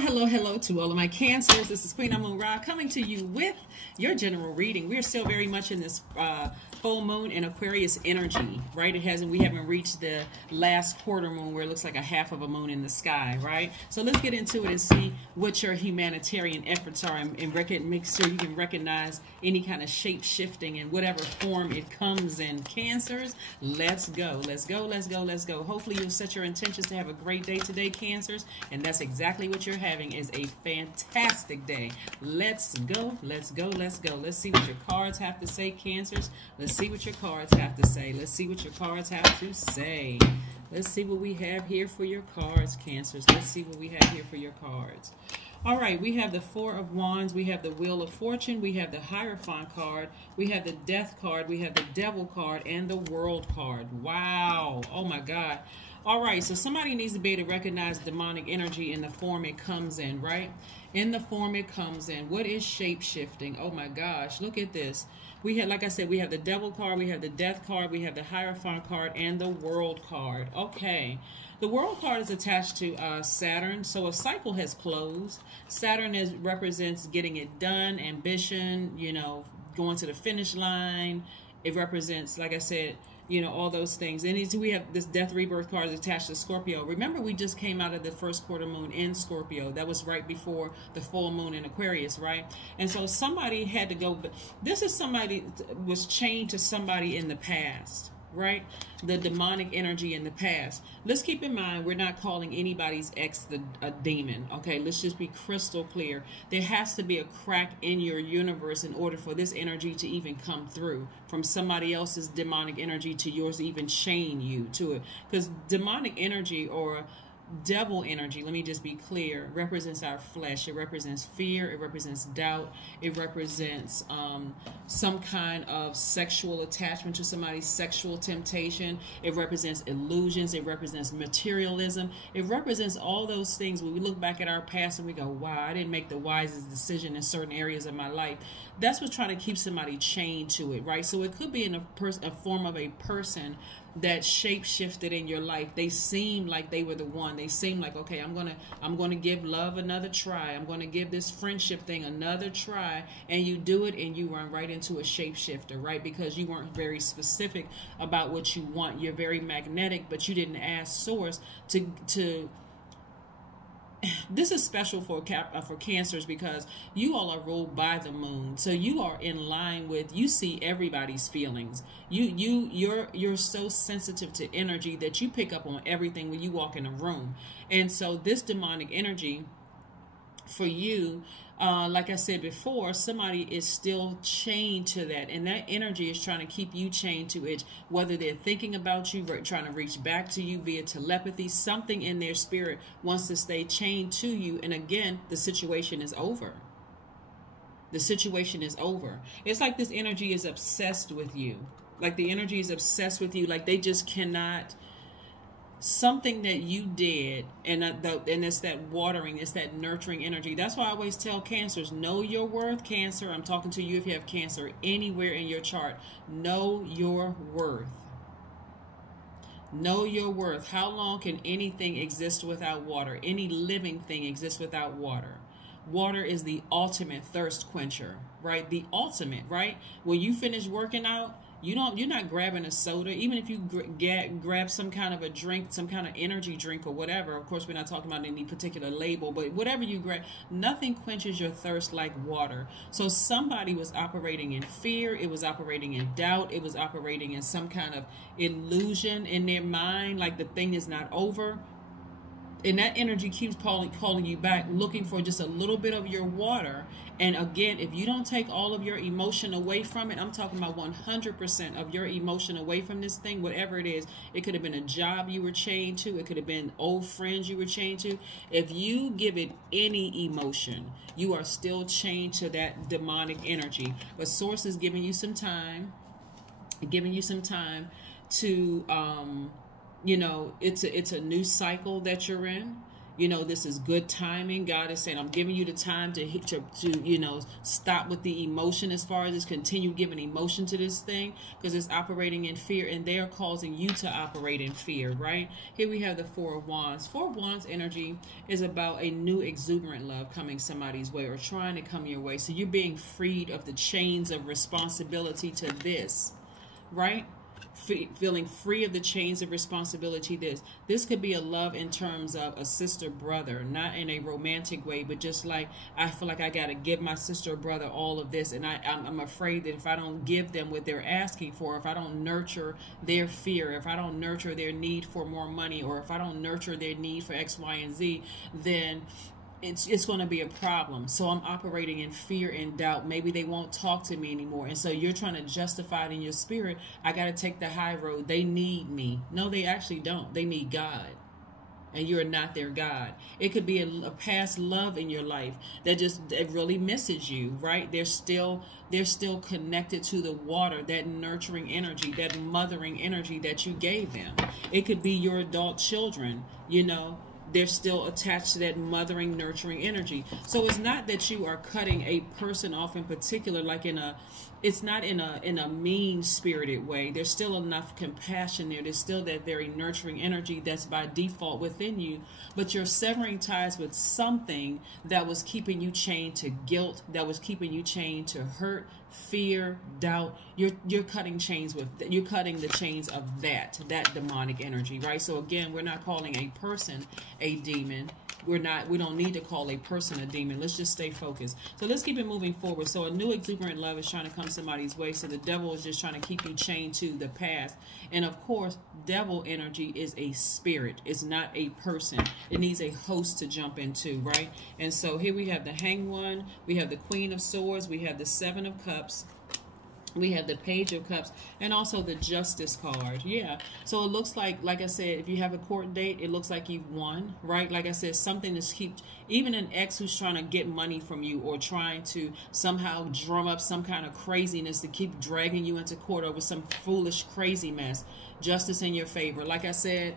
Hello to all of my Cancers. This is Queen Moon Ra coming to you with your general reading. We are still very much in this full moon and Aquarius energy, right? We haven't reached the last quarter moon where it looks like a half of a moon in the sky, right? So let's get into it and see what your humanitarian efforts are and make sure you can recognize any kind of shape shifting in whatever form it comes in. Cancers, let's go. Hopefully you'll set your intentions to have a great day today, Cancers, and that's exactly what you're having is a fantastic day. Let's go. Let's see what your cards have to say, Cancers. Let's see what your cards have to say. Let's see what we have here for your cards, Cancers. Let's see what we have here for your cards. All right, we have the Four of Wands, we have the Wheel of Fortune, we have the Hierophant card, we have the Death card, we have the Devil card, and the World card. Wow. Oh my God. All right, so somebody needs to be able to recognize demonic energy in the form it comes in, right? In the form it comes in. What is shape-shifting? Oh my gosh, look at this. We have, like I said, we have the Devil card, we have the Death card, we have the Hierophant card, and the World card. Okay. The World card is attached to Saturn, so a cycle has closed. Saturn represents getting it done, ambition, going to the finish line. It represents, like I said, all those things. And we have this Death Rebirth card attached to Scorpio. Remember, we just came out of the first quarter moon in Scorpio. That was right before the full moon in Aquarius, right? And so somebody had to go. This is somebody was chained to somebody in the past, right? The demonic energy in the past. Let's keep in mind, we're not calling anybody's ex a demon, okay? Let's just be crystal clear. There has to be a crack in your universe in order for this energy to even come through. From somebody else's demonic energy to yours to even chain you to it. Because demonic energy or devil energy, let me just be clear, represents our flesh. It represents fear. It represents doubt. It represents some kind of sexual attachment to somebody's sexual temptation. It represents illusions. It represents materialism. It represents all those things when we look back at our past and we go, wow, I didn't make the wisest decision in certain areas of my life. That's what's trying to keep somebody chained to it, right? So it could be in a form of a person that shape shifted in your life. They seem like they were the one. They seem like, okay, I'm gonna give love another try. I'm gonna give this friendship thing another try. And you do it and you run right into a shapeshifter, right? Because you weren't very specific about what you want. You're very magnetic, but you didn't ask source to this is special for Cancers because you all are ruled by the moon, so you are in line with. You see everybody's feelings. You're so sensitive to energy that you pick up on everything when you walk in a room, and so this demonic energy for you. Like I said before, somebody is still chained to that, and that energy is trying to keep you chained to it, whether they're thinking about you, trying to reach back to you via telepathy. Something in their spirit wants to stay chained to you, and again, the situation is over. The situation is over. It's like this energy is obsessed with you. Like the energy is obsessed with you. Like they just cannot. Something that you did, and it's that watering, it's that nurturing energy. That's why I always tell Cancers, know your worth, Cancer. I'm talking to you if you have Cancer anywhere in your chart. Know your worth. Know your worth. How long can anything exist without water? Any living thing exist without water? Water is the ultimate thirst quencher, right? The ultimate, right? When you finish working out, you're not grabbing a soda. Even if you grab some kind of a drink, some kind of energy drink or whatever. Of course, we're not talking about any particular label, but whatever you grab, nothing quenches your thirst like water. So somebody was operating in fear. It was operating in doubt. It was operating in some kind of illusion in their mind, like the thing is not over. And that energy keeps calling you back, looking for just a little bit of your water. And again, if you don't take all of your emotion away from it, I'm talking about 100% of your emotion away from this thing, whatever it is. It could have been a job you were chained to. It could have been old friends you were chained to. If you give it any emotion, you are still chained to that demonic energy. But Source is giving you some time, to... it's a new cycle that you're in. You know, this is good timing. God is saying, I'm giving you the time to you know, stop with the emotion as far as this, continue giving emotion to this thing, because it's operating in fear, and they are causing you to operate in fear, right? Here we have the Four of Wands. Four of Wands energy is about a new exuberant love coming somebody's way or trying to come your way. So you're being freed of the chains of responsibility to this, right? Feeling free of the chains of responsibility. This could be a love in terms of a sister brother, not in a romantic way, but just like, I feel like I got to give my sister or brother all of this, and I'm afraid that if I don't give them what they're asking for, if I don't nurture their fear, if I don't nurture their need for more money, or if I don't nurture their need for X, Y, and Z, then it's going to be a problem. So I'm operating in fear and doubt. Maybe they won't talk to me anymore. And so you're trying to justify it in your spirit. I got to take the high road. They need me. No, they actually don't. They need God. And you're not their God. It could be a past love in your life that it really misses you, right? They're still connected to the water, that nurturing energy, that mothering energy that you gave them. It could be your adult children, you know. They're still attached to that mothering, nurturing energy. So it's not that you are cutting a person off in particular, like it's not in a mean-spirited way. There's still enough compassion there. There's still that very nurturing energy that's by default within you. But you're severing ties with something that was keeping you chained to guilt, that was keeping you chained to hurt, fear, doubt. You're cutting the chains of that demonic energy, right? So again, we're not calling a person a demon. We don't need to call a person a demon. Let's just stay focused. So let's keep it moving forward. So a new exuberant love is trying to come somebody's way. So the devil is just trying to keep you chained to the past. And of course, devil energy is a spirit. It's not a person. It needs a host to jump into, right? And so here we have the Hanged One. We have the Queen of Swords. We have the Seven of Cups. We have the Page of Cups, and also the Justice card. Yeah. So it looks like I said, if you have a court date, it looks like you've won, right? Like I said, something to keep, even an ex who's trying to get money from you or trying to somehow drum up some kind of craziness to keep dragging you into court over some foolish, crazy mess. Justice in your favor. Like I said,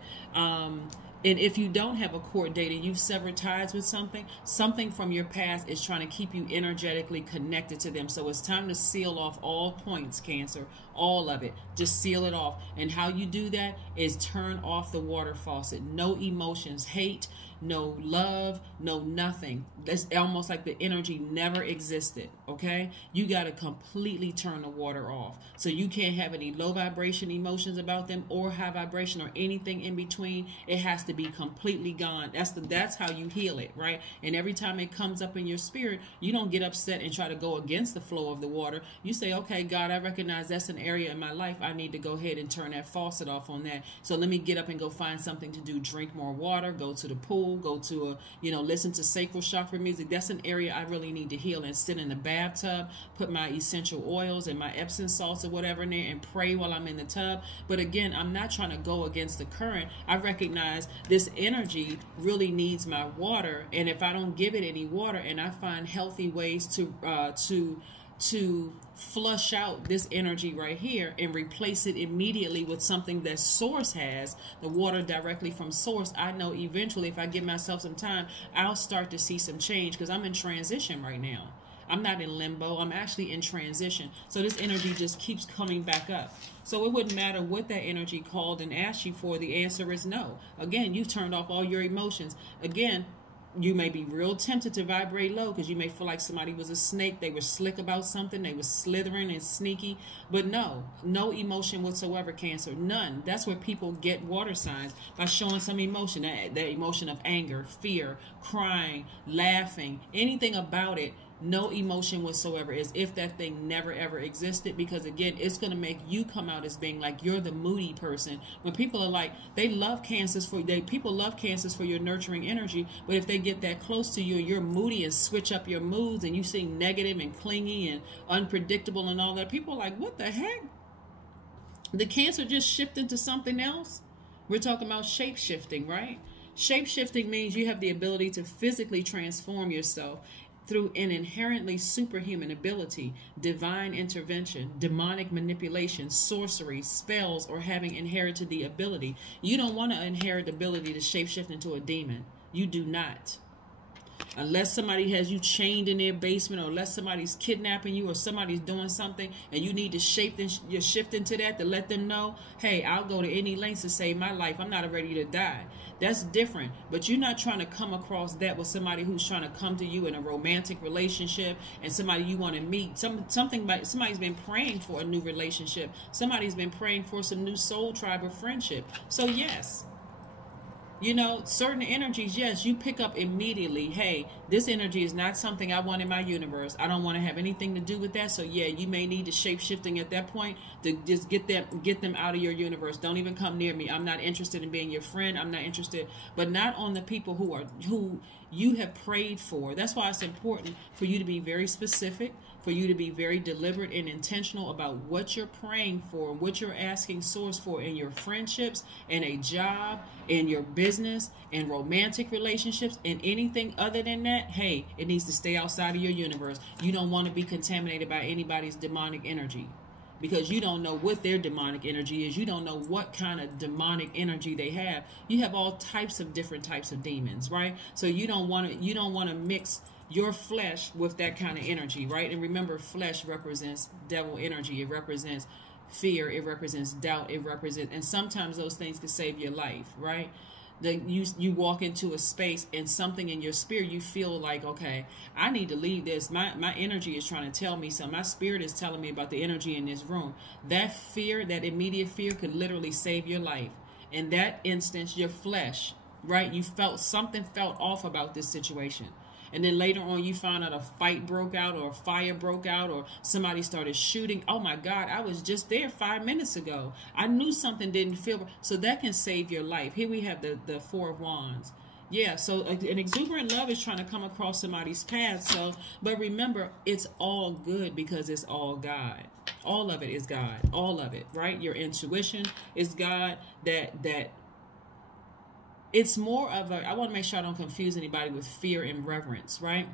and if you don't have a court date and you've severed ties with something from your past is trying to keep you energetically connected to them. So it's time to seal off all points, Cancer, all of it. Just seal it off. And how you do that is turn off the water faucet. No emotions, hate, no love, no nothing. That's almost like the energy never existed, okay? You got to completely turn the water off. So you can't have any low vibration emotions about them or high vibration or anything in between. It has to be completely gone. That's how you heal it, right? And every time it comes up in your spirit, you don't get upset and try to go against the flow of the water. You say, okay, God, I recognize that's an area in my life. I need to go ahead and turn that faucet off on that. So let me get up and go find something to do. Drink more water, go to the pool, go to listen to sacral chakra music. That's an area I really need to heal, and sit in the bathtub, put my essential oils and my Epsom salts or whatever in there and pray while I'm in the tub. But again, I'm not trying to go against the current. I recognize this energy really needs my water, and if I don't give it any water and I find healthy ways to flush out this energy right here and replace it immediately with something that source has, the water directly from source, I know eventually if I give myself some time, I'll start to see some change, because I'm in transition right now. I'm not in limbo. I'm actually in transition. So this energy just keeps coming back up. So it wouldn't matter what that energy called and asked you for. The answer is no. Again, you've turned off all your emotions. Again, you may be real tempted to vibrate low because you may feel like somebody was a snake. They were slick about something. They were slithering and sneaky. But no emotion whatsoever, Cancer. None. That's where people get water signs, by showing some emotion. That emotion of anger, fear, crying, laughing, anything about it. No emotion whatsoever, as if that thing never ever existed, because again, it's going to make you come out as being like you're the moody person. When people are like, people love Cancers for your nurturing energy, but if they get that close to you and you're moody and switch up your moods and you seem negative and clingy and unpredictable and all that, people are like, what the heck? The Cancer just shifted to something else? We're talking about shape-shifting, right? Shape-shifting means you have the ability to physically transform yourself through an inherently superhuman ability, divine intervention, demonic manipulation, sorcery, spells, or having inherited the ability. You don't want to inherit the ability to shapeshift into a demon. You do not. Unless somebody has you chained in their basement, or unless somebody's kidnapping you, or somebody's doing something and you need to shift into that to let them know, hey, I'll go to any lengths to save my life. I'm not ready to die. That's different. But you're not trying to come across that with somebody who's trying to come to you in a romantic relationship, and somebody you want to meet. Somebody's been praying for a new relationship. Somebody's been praying for some new soul tribe or friendship. So yes. You know, certain energies, yes, you pick up immediately. Hey, this energy is not something I want in my universe. I don't want to have anything to do with that. So yeah, you may need to shape-shifting at that point to just get them out of your universe. Don't even come near me. I'm not interested in being your friend. I'm not interested, but not on the people who you have prayed for. That's why it's important for you to be very specific, for you to be very deliberate and intentional about what you're praying for, what you're asking source for in your friendships, in a job, in your business, in romantic relationships, and anything other than that. Hey, it needs to stay outside of your universe. You don't want to be contaminated by anybody's demonic energy, because you don't know what their demonic energy is. You don't know what kind of demonic energy they have. You have all types of different types of demons, right? So you don't want to mix your flesh with that kind of energy, right? And remember, flesh represents devil energy. It represents fear. It represents doubt. It represents, and sometimes those things can save your life, right? You walk into a space and something in your spirit, you feel like, okay, I need to leave this. My energy is trying to tell me something. My spirit is telling me about the energy in this room. That fear, that immediate fear, could literally save your life. In that instance, your flesh, right? Something felt off about this situation. And then later on, you found out a fight broke out, or a fire broke out, or somebody started shooting. Oh my God, I was just there 5 minutes ago. I knew something didn't feel. So that can save your life. Here we have the Four of Wands. Yeah, so an exuberant love is trying to come across somebody's path. So, but remember, it's all good because it's all God. All of it is God. All of it, right? Your intuition is God. That it's more of a, I want to make sure I don't confuse anybody with fear and reverence, right?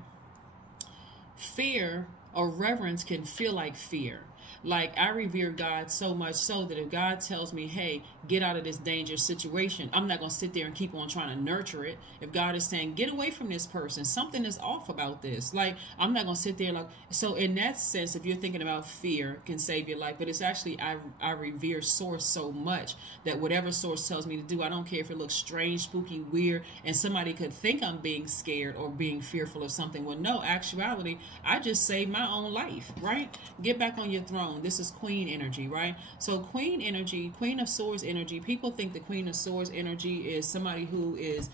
Fear or reverence can feel like fear. Like, I revere God so much so that if God tells me, hey, get out of this dangerous situation, I'm not going to sit there and keep on trying to nurture it. If God is saying, get away from this person, something is off about this. Like, I'm not going to sit there like, so in that sense, if you're thinking about fear can save your life, but it's actually, I revere source so much that whatever source tells me to do, I don't care if it looks strange, spooky, weird, and somebody could think I'm being scared or being fearful of something. Well, no, actuality, I just saved my own life, right? Get back on your throne. This is Queen energy, right? So Queen energy, Queen of Swords energy, people think the Queen of Swords energy is somebody who is,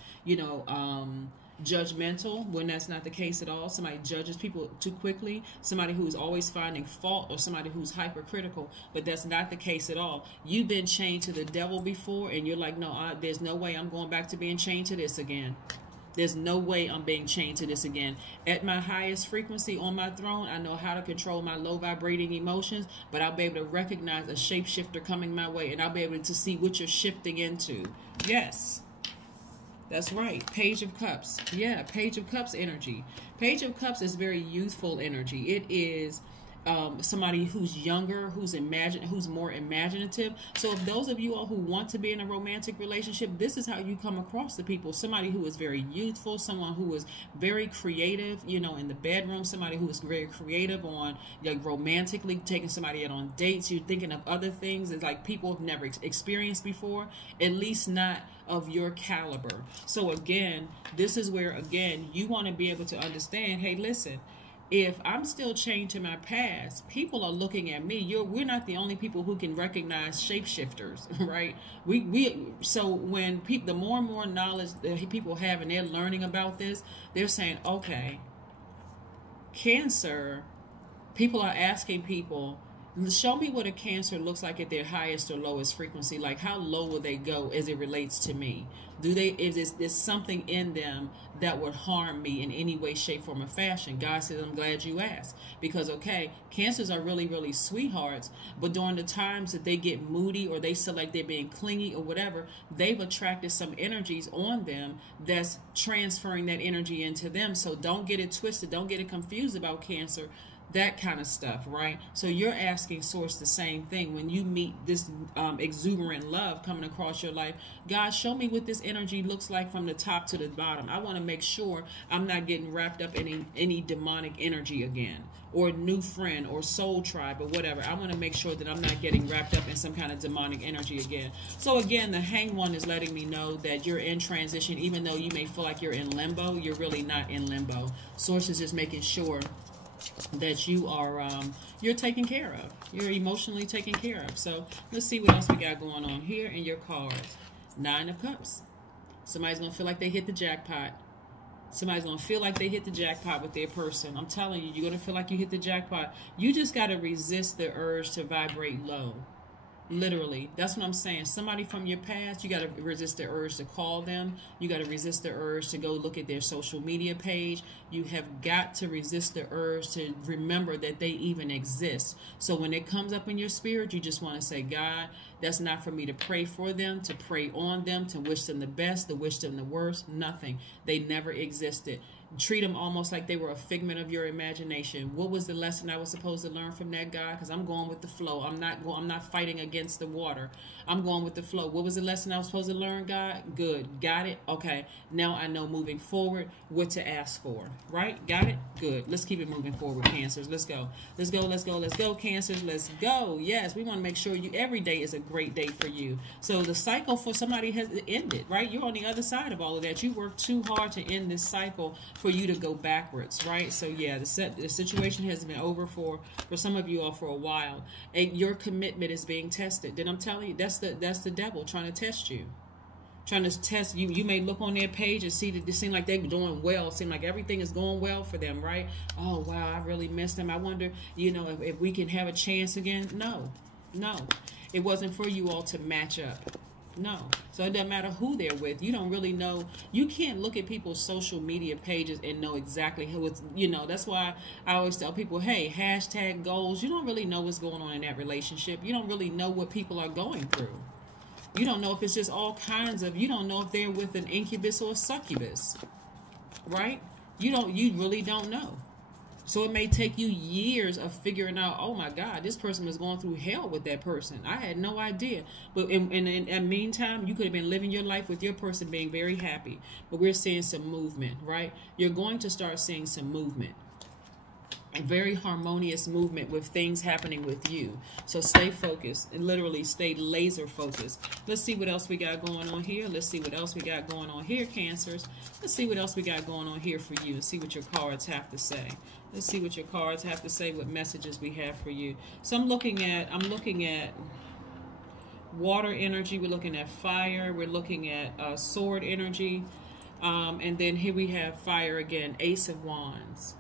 judgmental, when that's not the case at all. Somebody judges people too quickly, somebody who's always finding fault, or somebody who's hypercritical, but that's not the case at all. You've been chained to the devil before, and you're like, no, there's no way I'm going back to being chained to this again. There's no way I'm being chained to this again. At my highest frequency on my throne, I know how to control my low vibrating emotions, but I'll be able to recognize a shapeshifter coming my way, and I'll be able to see what you're shifting into. Yes, that's right. Page of Cups. Yeah, Page of Cups energy. Page of Cups is very youthful energy. It is somebody who's younger, who's more imaginative. So if those of you all who want to be in a romantic relationship, this is how you come across the people. Somebody who is very youthful, someone who is very creative, in the bedroom, somebody who is very creative on, like, romantically taking somebody out on dates. You're thinking of other things that, like, people have never experienced before, at least not of your caliber. So again, this is where, again, you want to be able to understand, hey, listen, if I'm still chained to my past, people are looking at me. We're not the only people who can recognize shapeshifters, right? So when the more and more knowledge that people have and they're learning about this, they're saying, okay, Cancer, people are asking people, show me what a Cancer looks like at their highest or lowest frequency. Like, how low will they go as it relates to me? Is there something in them that would harm me in any way, shape, form, or fashion? God says, I'm glad you asked. Because, okay, Cancers are really, really sweethearts, but during the times that they get moody or they feel like they're being clingy or whatever, they've attracted some energies on them that's transferring that energy into them. So don't get it twisted. Don't get it confused about Cancer. that kind of stuff, right? So you're asking Source the same thing when you meet this exuberant love coming across your life. God, show me what this energy looks like from the top to the bottom. I want to make sure I'm not getting wrapped up in any demonic energy again, or new friend, or soul tribe, or whatever. I want to make sure that I'm not getting wrapped up in some kind of demonic energy again. So again, the Hanged One is letting me know that you're in transition. Even though you may feel like you're in limbo, you're really not in limbo. Source is just making sure that you are you're taken care of. You're emotionally taken care of. So let's see what else we got going on here in your cards. 9 of Cups. Somebody's gonna feel like they hit the jackpot. Somebody's gonna feel like they hit the jackpot with their person. I'm telling you, you're gonna feel like you hit the jackpot. You just gotta resist the urge to vibrate low. Literally, that's what I'm saying. Somebody from your past, you got to resist the urge to call them. You got to resist the urge to go look at their social media page. You have got to resist the urge to remember that they even exist. So when it comes up in your spirit, you just want to say, God, that's not for me to pray for them, to pray on them, to wish them the best, to wish them the worst. Nothing. They never existed. Treat them almost like they were a figment of your imagination. What was the lesson I was supposed to learn from that, God? Because I'm going with the flow. I'm not fighting against the water. I'm going with the flow. What was the lesson I was supposed to learn, God? Good. Got it? Okay. Now I know moving forward what to ask for. Right? Got it? Good. Let's keep it moving forward, Cancers. Let's go. Let's go. Let's go. Let's go, Cancers. Let's go. Yes, we want to make sure every day is a great day for you. So the cycle for somebody has ended, right? You're on the other side of all of that. You worked too hard to end this cycle for you to go backwards, right? So yeah, the situation has been over for some of you all for a while, and your commitment is being tested. Then I'm telling you, that's the devil trying to test you, trying to test you. You may look on their page and see that it seems like they're doing well, seem like everything is going well for them, right? Oh wow, I really missed them. I wonder, if we can have a chance again. No, it wasn't for you all to match up. No. So it doesn't matter who they're with. You don't really know. You can't look at people's social media pages and know exactly who it's, that's why I always tell people, hey, hashtag goals. You don't really know what's going on in that relationship. You don't really know what people are going through. You don't know if it's just all kinds of, you don't know if they're with an incubus or a succubus, right? You really don't know. So it may take you years of figuring out, oh my God, this person was going through hell with that person. I had no idea. But in the meantime, you could have been living your life with your person being very happy. But we're seeing some movement, right? You're going to start seeing some movement. A very harmonious movement with things happening with you. So stay focused and literally stay laser focused. Let's see what else we got going on here. Let's see what else we got going on here, Cancers. Let's see what else we got going on here for you. Let's see what your cards have to say. Let's see what your cards have to say, what messages we have for you. So I'm looking at water energy. We're looking at fire. We're looking at sword energy. And then here we have fire again, Ace of Wands.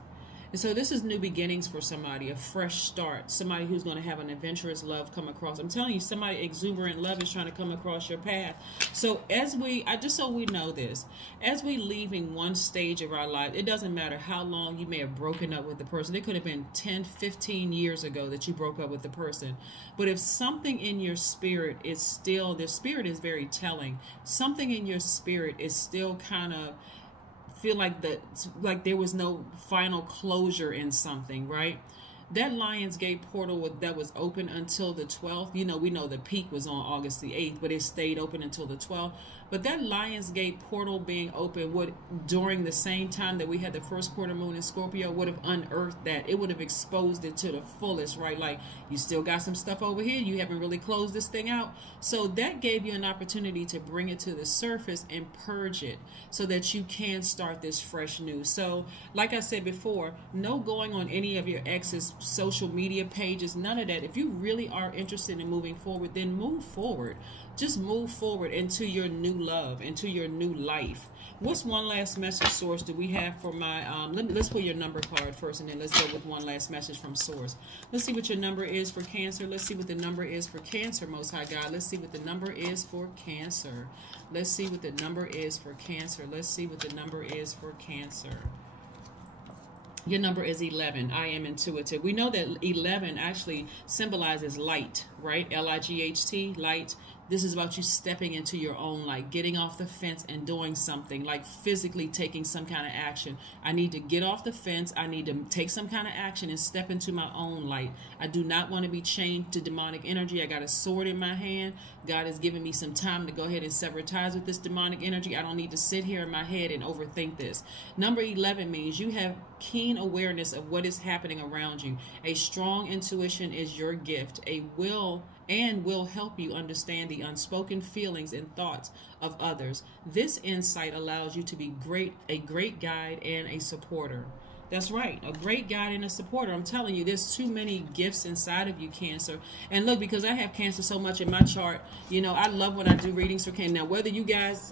And so this is new beginnings for somebody, a fresh start, somebody who's going to have an adventurous love come across. I'm telling you, somebody exuberant love is trying to come across your path. So just so we know this, as we leaving one stage of our life, it doesn't matter how long you may have broken up with the person. It could have been 10, 15 years ago that you broke up with the person. But if something in your spirit is still, the spirit is very telling, something in your spirit is still kind of, feel like there was no final closure in something, right? That Lionsgate portal that was open until the 12th, we know the peak was on August the 8th, but it stayed open until the 12th. But that Lionsgate portal being open during the same time that we had the first quarter moon in Scorpio, would have unearthed that. It would have exposed it to the fullest, right? Like, you still got some stuff over here. You haven't really closed this thing out. So that gave you an opportunity to bring it to the surface and purge it so that you can start this fresh new. So, like I said before, no going on any of your ex's social media pages, none of that. If you really are interested in moving forward, then move forward. Just move forward into your new love, into your new life. What's one last message, Source, do we have for my, let's pull your number card first, and then let's go with one last message from Source. Let's see what your number is for Cancer. Let's see what the number is for Cancer, Most High God. Let's see what the number is for Cancer. Let's see what the number is for Cancer. Let's see what the number is for Cancer. Your number is 11. I am intuitive. We know that 11 actually symbolizes light, right? Light, light. This is about you stepping into your own light, getting off the fence and doing something, like physically taking some kind of action. I need to get off the fence. I need to take some kind of action and step into my own light. I do not want to be chained to demonic energy. I got a sword in my hand. God has given me some time to go ahead and sever ties with this demonic energy. I don't need to sit here in my head and overthink this. Number 11 means you have keen awareness of what is happening around you. A strong intuition is your gift. Will help you understand the unspoken feelings and thoughts of others. This insight allows you to be a great guide and a supporter. That's right, a great guide and a supporter. I'm telling you, there's too many gifts inside of you, Cancer. And look, because I have Cancer so much in my chart, you know, I love when I do readings for Cancer. Now, whether you guys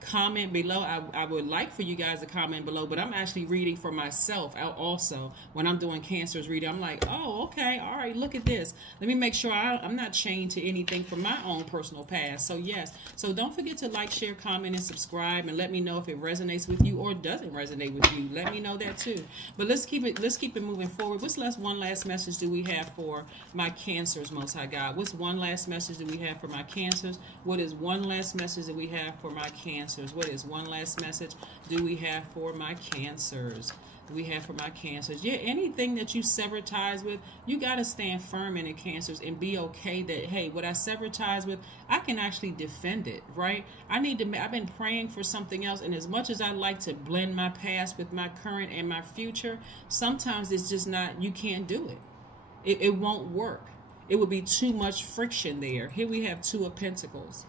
comment below, I would like for you guys to comment below, but I'm actually reading for myself also. When I'm doing Cancer's reading, I'm like, oh, okay, all right, look at this. Let me make sure I'm not chained to anything from my own personal past. So yes, so don't forget to like, share, comment, and subscribe, and let me know if it resonates with you or doesn't resonate with you. Let me know that too. But let's keep it moving forward. What's one last message do we have for my Cancers, Most High God? What's one last message do we have for my Cancers? What is one last message that we have for my Cancers? What is one last message do we have for my Cancers? Yeah, anything that you sever ties with, you got to stand firm in it, Cancers, and be okay that, hey, what I sever ties with, I can actually defend it, right? I've been praying for something else, and as much as I like to blend my past with my current and my future, sometimes it's just not, you can't do it. It won't work. It would be too much friction there. Here we have Two of Pentacles.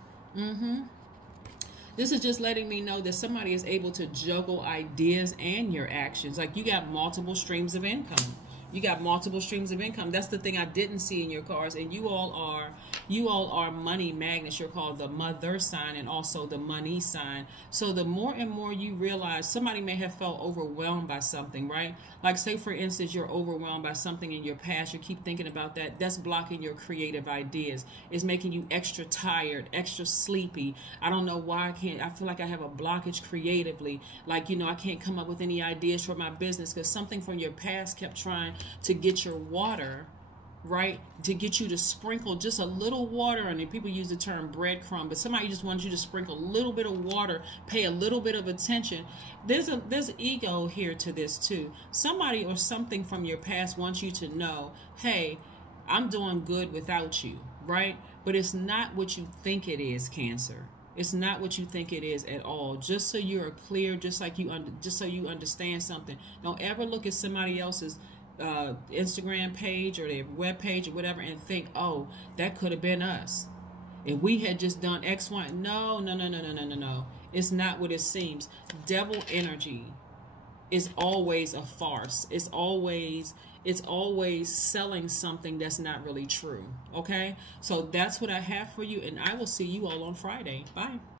This is just letting me know that somebody is able to juggle ideas and your actions. Like, you got multiple streams of income. That's the thing I didn't see in your cards. And you all are money magnets. You're called the mother sign and also the money sign. So the more and more you realize, somebody may have felt overwhelmed by something, right? Like, say for instance, you're overwhelmed by something in your past. You keep thinking about that. That's blocking your creative ideas. It's making you extra tired, extra sleepy. I don't know why I feel like I have a blockage creatively. Like, you know, I can't come up with any ideas for my business because something from your past kept trying to get your water, right? To get you to sprinkle just a little water on it. People use the term breadcrumb, but somebody just wants you to sprinkle a little bit of water, pay a little bit of attention. There's ego here to this too. Somebody or something from your past wants you to know, hey, I'm doing good without you, right? But it's not what you think it is, Cancer. It's not what you think it is at all. Just so you're clear, just so you understand something. Don't ever look at somebody else's Instagram page or their web page or whatever and think, oh, that could have been us if we had just done X, Y. No. It's not what it seems. Devil energy is always a farce. It's always selling something that's not really true. Okay, so that's what I have for you, and I will see you all on Friday. Bye.